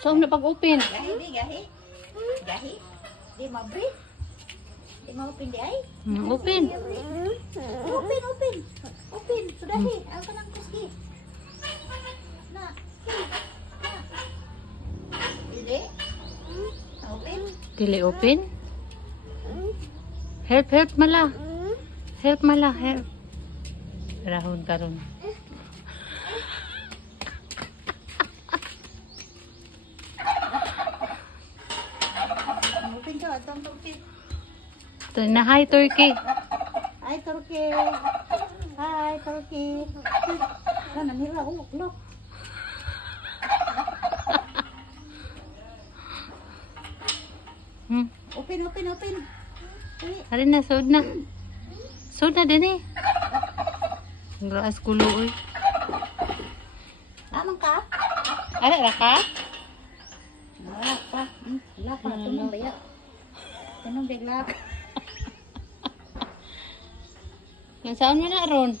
Saan na pag-open? Gahi, di, gahi. Gahi. Di mabri. Di ma-open di ay. Open. Open, open. Open. Sudahi. Ako ka ng kuski. Na. Dili. Open. Dili open? Help, help mala. Help mala, help. Rahon karon. Open ka. Atong turkey. Na hi, Turkey. Hi, turkey. Hi, turkey. Ah, nanira. Oh, look. Open, open, open. Dili. Hari na, sud na. Sud na din eh. Ang raas kulo oy. Amang ka? Ara ra ka? Wala pa. Wala pa. Tunong baya. Tunong bigla. Yan saan mo na ron?